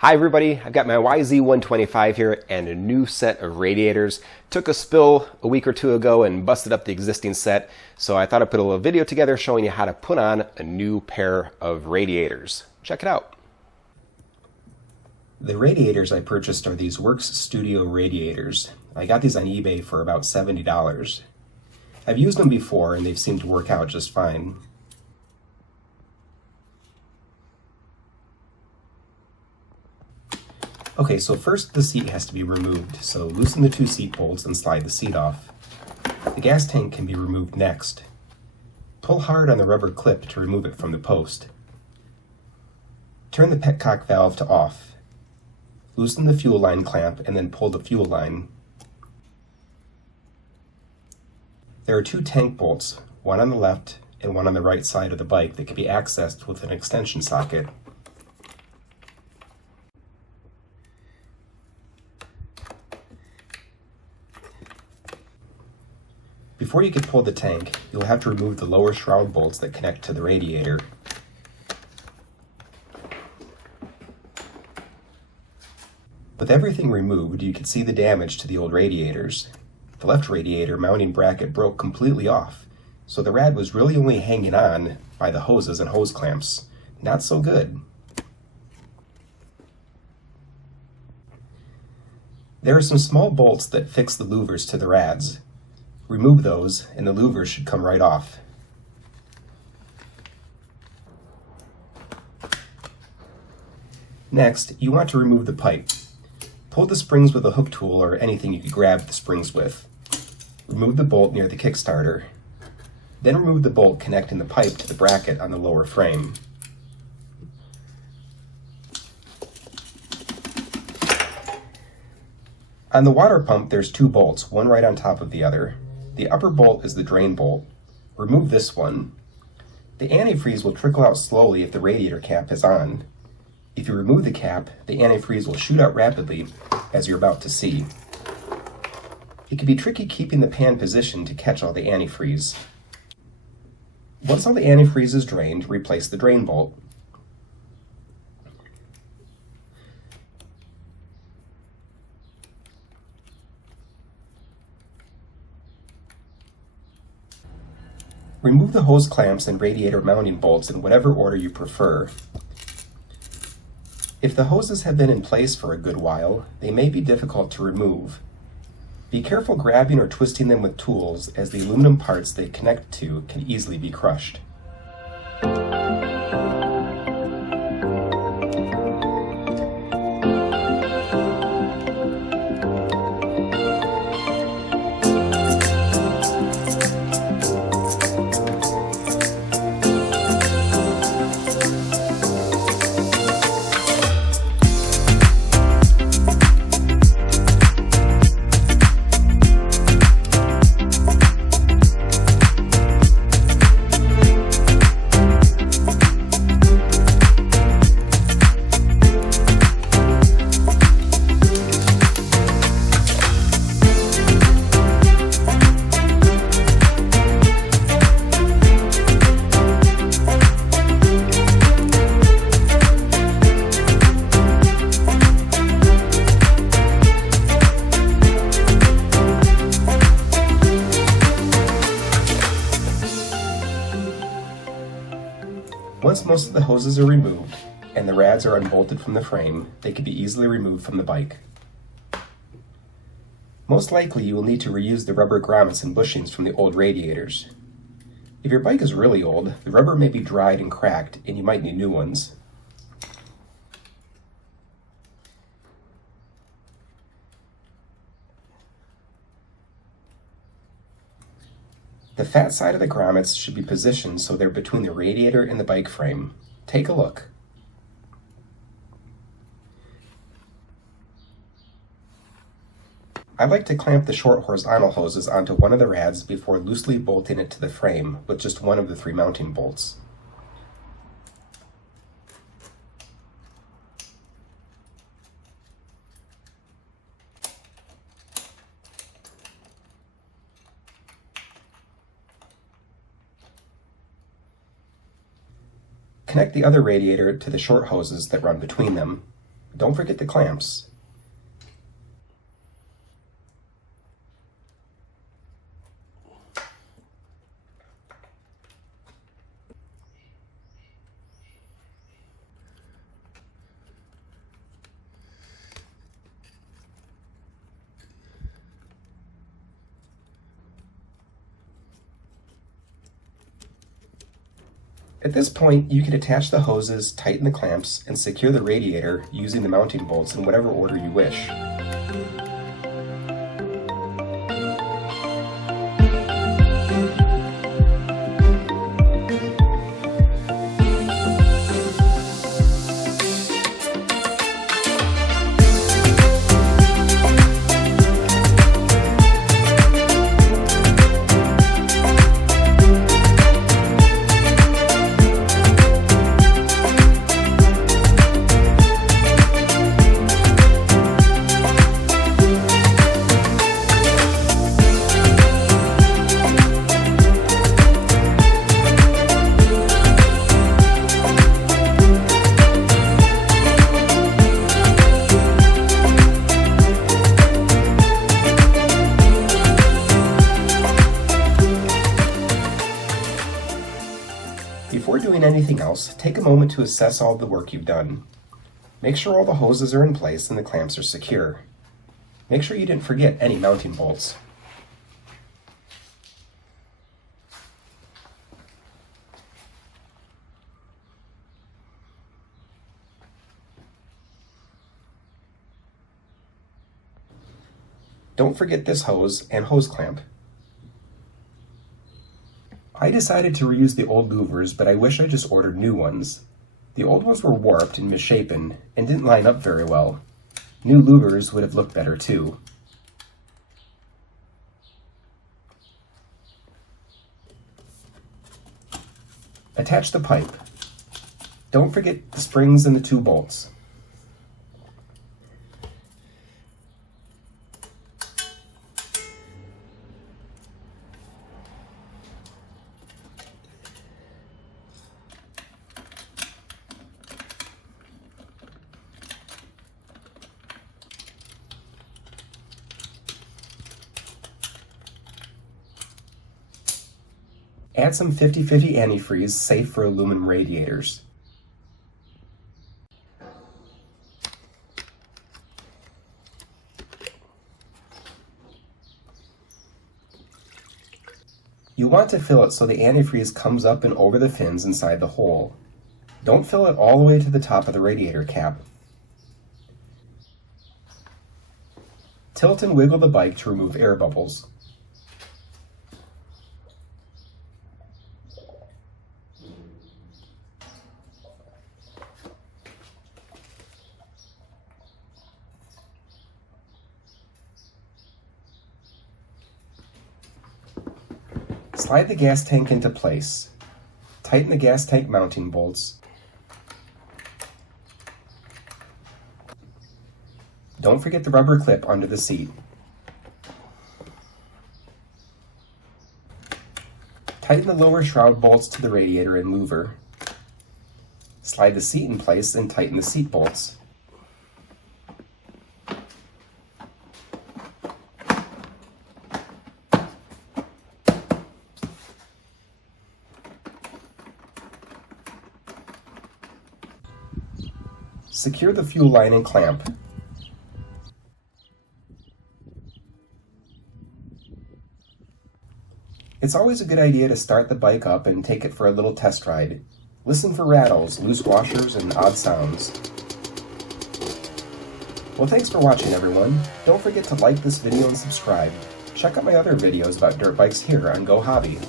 Hi everybody, I've got my YZ125 here and a new set of radiators. Took a spill a week or two ago and busted up the existing set, so I thought I'd put a little video together showing you how to put on a new pair of radiators. Check it out. The radiators I purchased are these Works Studio radiators. I got these on eBay for about $70. I've used them before and they've seemed to work out just fine. Okay, so first the seat has to be removed, so loosen the two seat bolts and slide the seat off. The gas tank can be removed next. Pull hard on the rubber clip to remove it from the post. Turn the petcock valve to off. Loosen the fuel line clamp and then pull the fuel line. There are two tank bolts, one on the left and one on the right side of the bike that can be accessed with an extension socket. Before you can pull the tank, you'll have to remove the lower shroud bolts that connect to the radiator. With everything removed, you can see the damage to the old radiators. The left radiator mounting bracket broke completely off, so the rad was really only hanging on by the hoses and hose clamps. Not so good. There are some small bolts that fix the louvers to the rads. Remove those and the louvers should come right off. Next, you want to remove the pipe. Pull the springs with a hook tool or anything you could grab the springs with. Remove the bolt near the kickstarter. Then remove the bolt connecting the pipe to the bracket on the lower frame. On the water pump, there's two bolts, one right on top of the other. The upper bolt is the drain bolt. Remove this one. The antifreeze will trickle out slowly if the radiator cap is on. If you remove the cap, the antifreeze will shoot out rapidly, as you're about to see. It can be tricky keeping the pan positioned to catch all the antifreeze. Once all the antifreeze is drained, replace the drain bolt. Remove the hose clamps and radiator mounting bolts in whatever order you prefer. If the hoses have been in place for a good while, they may be difficult to remove. Be careful grabbing or twisting them with tools, as the aluminum parts they connect to can easily be crushed. Once most of the hoses are removed and the rads are unbolted from the frame, they can be easily removed from the bike. Most likely you will need to reuse the rubber grommets and bushings from the old radiators. If your bike is really old, the rubber may be dried and cracked and you might need new ones. The fat side of the grommets should be positioned so they're between the radiator and the bike frame. Take a look. I like to clamp the short horizontal hoses onto one of the rads before loosely bolting it to the frame with just one of the three mounting bolts. Connect the other radiator to the short hoses that run between them. Don't forget the clamps. At this point, you can attach the hoses, tighten the clamps, and secure the radiator using the mounting bolts in whatever order you wish. Before doing anything else, take a moment to assess all the work you've done. Make sure all the hoses are in place and the clamps are secure. Make sure you didn't forget any mounting bolts. Don't forget this hose and hose clamp. I decided to reuse the old louvers, but I wish I just ordered new ones. The old ones were warped and misshapen and didn't line up very well. New louvers would have looked better too. Attach the pipe. Don't forget the springs and the 2 bolts. Add some 50/50 antifreeze, safe for aluminum radiators. You want to fill it so the antifreeze comes up and over the fins inside the hole. Don't fill it all the way to the top of the radiator cap. Tilt and wiggle the bike to remove air bubbles. Slide the gas tank into place. Tighten the gas tank mounting bolts. Don't forget the rubber clip under the seat. Tighten the lower shroud bolts to the radiator and louver. Slide the seat in place and tighten the seat bolts. Secure the fuel line and clamp. It's always a good idea to start the bike up and take it for a little test ride. Listen for rattles, loose washers, and odd sounds. Well, thanks for watching, everyone. Don't forget to like this video and subscribe. Check out my other videos about dirt bikes here on Go Hobby.